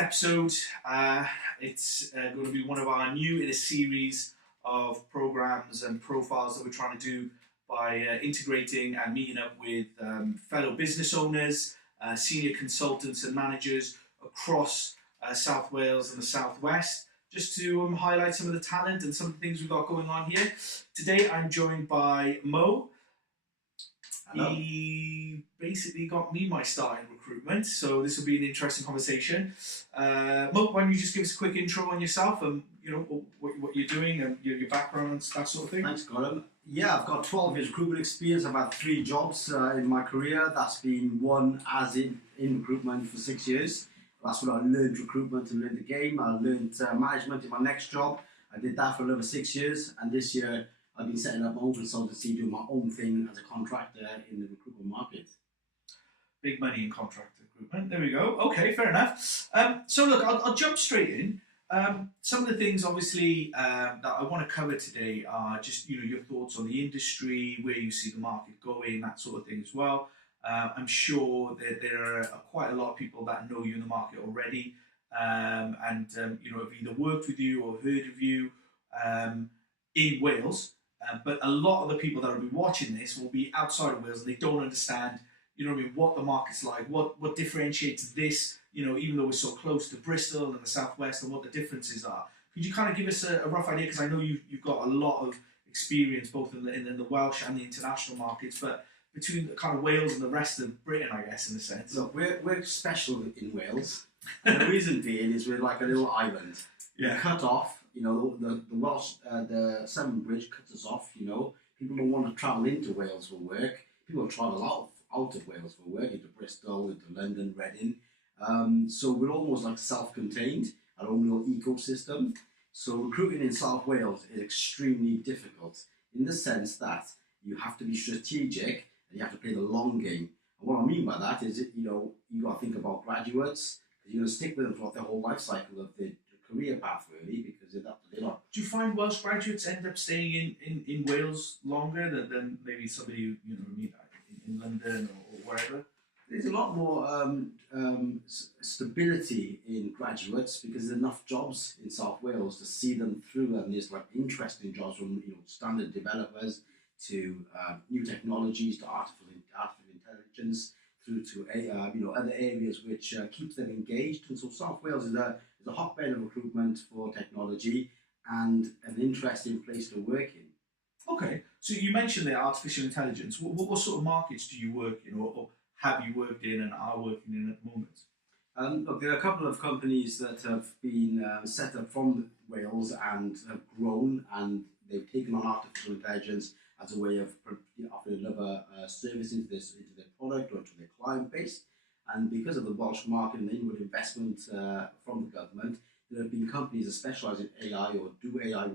episode. It's going to be one of our new in a series of programs and profiles that we're trying to do by integrating and meeting up with fellow business owners, senior consultants and managers across South Wales and the Southwest, just to highlight some of the talent and some of the things we've got going on here. Today I'm joined by Mo. Hello. He basically got me my start in recruitment, so this will be an interesting conversation. Mo, why don't you just give us a quick intro on yourself and what you're doing and your background and that sort of thing? Thanks, Colin. Yeah, I've got 12 years recruitment experience. I've had 3 jobs in my career. That's been one as in recruitment for 6 years. That's when I learned recruitment and learned the game. I learned management in my next job. I did that for another 6 years, and this year I've been setting up my own consultancy, doing my own thing as a contractor in the recruitment market. Big money in contract recruitment. There we go. Okay, fair enough. So look, I'll jump straight in. Some of the things, obviously, that I want to cover today are just your thoughts on the industry, where you see the market going, that sort of thing as well. I'm sure that there are quite a lot of people that know you in the market already, and have either worked with you or heard of you in Wales. But a lot of the people that will be watching this will be outside of Wales and they don't understand, what the market's like, what differentiates this, even though we're so close to Bristol and the Southwest, and what the differences are. Could you kind of give us a rough idea? Because I know you've got a lot of experience both in the Welsh and the international markets, but between the kind of Wales and the rest of Britain, I guess, in a sense. Look, we're special in Wales. And the reason being is we're like a little island. Yeah. We're cut off. The Welsh, the Severn Bridge cuts us off. People don't want to travel into Wales for work. People travel out of Wales for work, into Bristol, into London, Reading. So we're almost like self-contained, our own little ecosystem. So recruiting in South Wales is extremely difficult in the sense that you have to be strategic and you have to play the long game. And what I mean by that is, you got to think about graduates. You're going to stick with them throughout their whole life cycle of their career path, really, because they're not. Do you find Welsh graduates end up staying in Wales longer than maybe somebody meet in London or wherever? There's a lot more stability in graduates because there's enough jobs in South Wales to see them through, and there's like interesting jobs from standard developers to new technologies to artificial intelligence through to other areas which keeps them engaged. And so South Wales is a hotbed of recruitment for technology and an interesting place to work in. Okay, so you mentioned there artificial intelligence. What sort of markets do you work in, or have you worked in and are working in at the moment? Look, there are a couple of companies that have been set up from Wales and have grown, and they've taken on artificial intelligence as a way of offering another service into their product or to their client base. And because of the Welsh market and the inward investment from the government, there have been companies that specialise in AI or do AI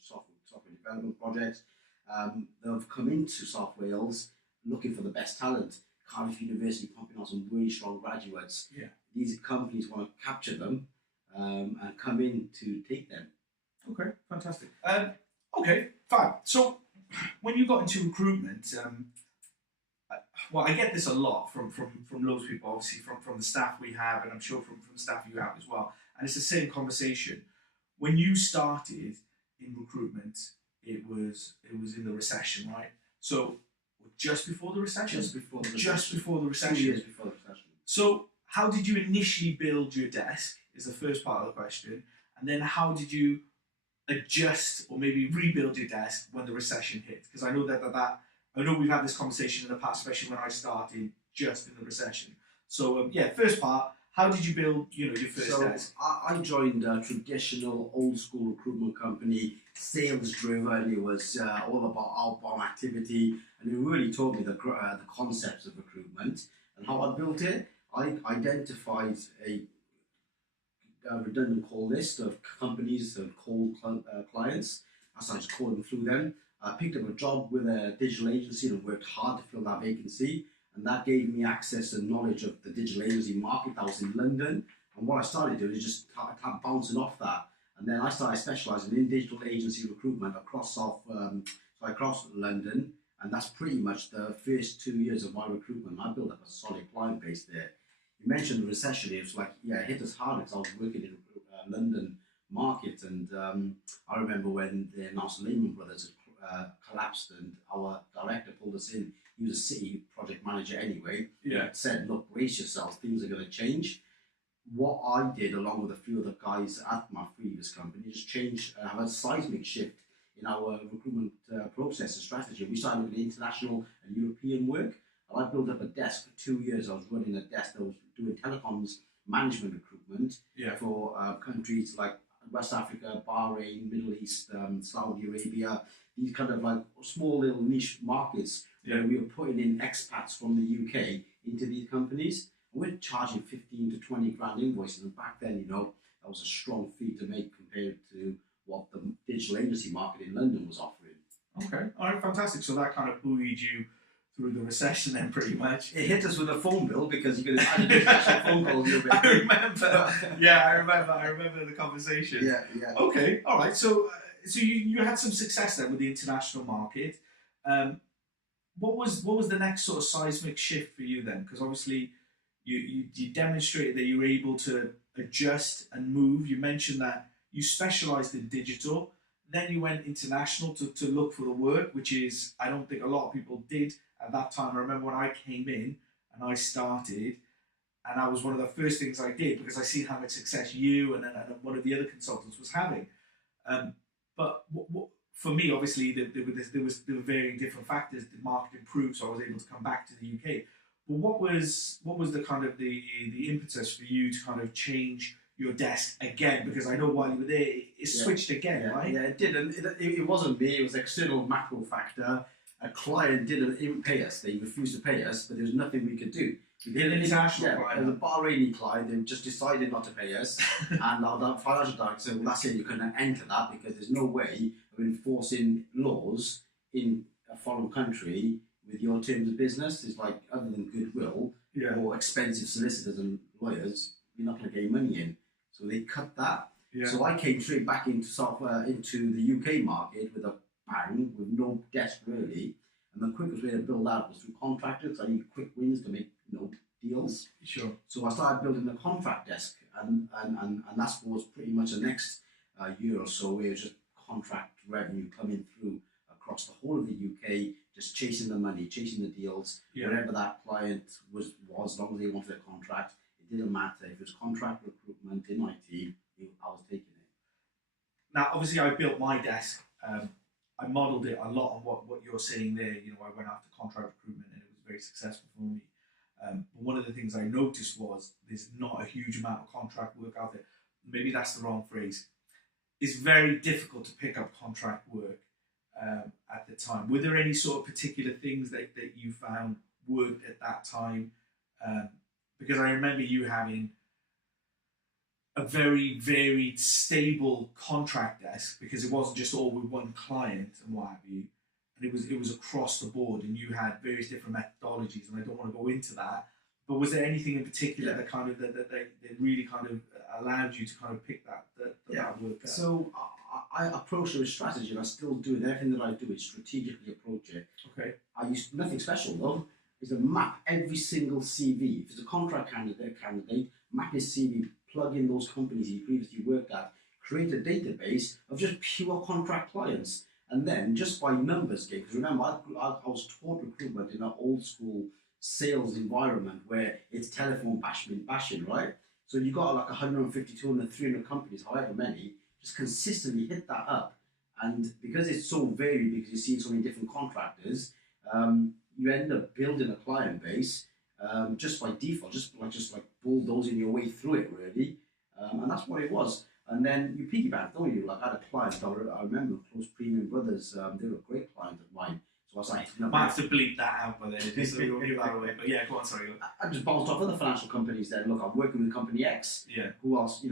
software development projects that have come into South Wales looking for the best talent. Cardiff University pumping out some really strong graduates. Yeah. These companies want to capture them and come in to take them. Okay, fantastic. Okay, fine. So when you got into recruitment, I get this a lot from loads of people, obviously from the staff we have, and I'm sure from the staff you have as well. And it's the same conversation. When you started in recruitment, it was in the recession, right? So just before the recession? Just before the recession. 2 years before the recession. So how did you initially build your desk is the first part of the question. And then how did you adjust or maybe rebuild your desk when the recession hit? Because I know that I know we've had this conversation in the past, especially when I started just in the recession. So first part, how did you build your first desk? I joined a traditional old school recruitment company, sales driven. It was all about outbound activity, and it really taught me the concepts of recruitment and how I built it. I identified a redundant call list of companies and cold clients. I started calling through them. I picked up a job with a digital agency and worked hard to fill that vacancy. And that gave me access and knowledge of the digital agency market that was in London. And what I started doing is just bouncing off that. And then I started specialising in digital agency recruitment across London. And that's pretty much the first 2 years of my recruitment. I built up a solid client base there. you mentioned the recession. It was like, yeah, it hit us hard because I was working in London market, and I remember when the announced Lehman Brothers had collapsed, and our director pulled us in. He was a city project manager anyway. Yeah. Said, look, brace yourselves, things are going to change. What I did, along with a few other guys at my previous company, is change, have a seismic shift in our recruitment process and strategy. We started looking at international and European work. And I built up a desk for 2 years. I was running a desk that was doing telecoms management recruitment for countries like West Africa, Bahrain, Middle East, Saudi Arabia, these kind of like small little niche markets where we were putting in expats from the UK into these companies. And we're charging 15 to 20 grand invoices. And back then, that was a strong fee to make compared to what the digital agency market in London was offering. Okay, all right, fantastic. So that kind of buoyed you through the recession then, pretty much. It hit us with a phone bill because you could have had international phone calls. I remember. I remember the conversation. Yeah. Okay, all right. So you had some success then with the international market. What was the next sort of seismic shift for you then? Because obviously you demonstrated that you were able to adjust and move. You mentioned that you specialised in digital. Then you went international to look for the work, which is, I don't think a lot of people did at that time. I remember when I came in and I started, and that was one of the first things I did because I see how much success you and one of the other consultants was having. But for me, obviously, there were varying different factors. The market improved, so I was able to come back to the UK. But what was the kind of the impetus for you to kind of change your desk again? Because I know while you were there, it switched again, right? Yeah, it did. And it wasn't me, it was an external macro factor. A client didn't even pay us. They refused to pay us, but there was nothing we could do. An international client? It was a Bahraini client. They just decided not to pay us. And our financial director said, well, that's it, you couldn't enter that because there's no way of enforcing laws in a foreign country with your terms of business. It's like, other than goodwill or expensive solicitors and lawyers, you're not going to get money in. So they cut that. Yeah. So I came straight back into the UK market with a bang, with no desk really. And the quickest way to build out was through contractors. I need quick wins to make deals. Sure. So I started building the contract desk, and that was pretty much the next year or so, where it was just contract revenue coming through across the whole of the UK, just chasing the money, chasing the deals, whatever that client was, as long as they wanted a contract. It didn't matter if it was contract recruitment in IT, I was taking it. Now, obviously, I built my desk. I modelled it a lot on what you're saying there. I went after contract recruitment, and it was very successful for me. But one of the things I noticed was there's not a huge amount of contract work out there. Maybe that's the wrong phrase. It's very difficult to pick up contract work at the time. Were there any sort of particular things that you found worked at that time? Because I remember you having a very varied, stable contract desk, because it wasn't just all with one client and what have you. And it was across the board, and you had various different methodologies, and I don't want to go into that. But was there anything in particular that kind of that really kind of allowed you to kind of pick that work out? So I approach it with strategy, and I still do it. Everything that I do is strategically approach it. Okay. I use nothing special though. Is to map every single CV. If it's a contract candidate, map his CV, plug in those companies he previously worked at, create a database of just pure contract clients. And then just by numbers game, because remember, I was taught recruitment in an old school sales environment where it's telephone bashing, right? So you got like 150, 200, 300 companies, however many, just consistently hit that up. And because it's so varied, because you see so many different contractors, you end up building a client base just by default, just like bulldozing your way through it, really. And that's what it was. And then you piggyback, don't you? Like I had a client, I remember, Close Premium Brothers, they were a great client of mine. So I was like, might have to bleep that out by then, just so we won't give that away. But yeah, go on, sorry. I just bounced off other financial companies then. Look, I'm working with company X. Yeah. Who else,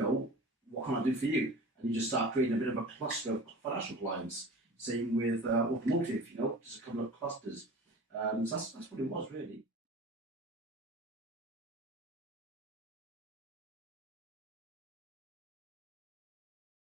what can I do for you? And you just start creating a bit of a cluster of financial clients. Same with automotive, just a couple of clusters. So that's what it was, really.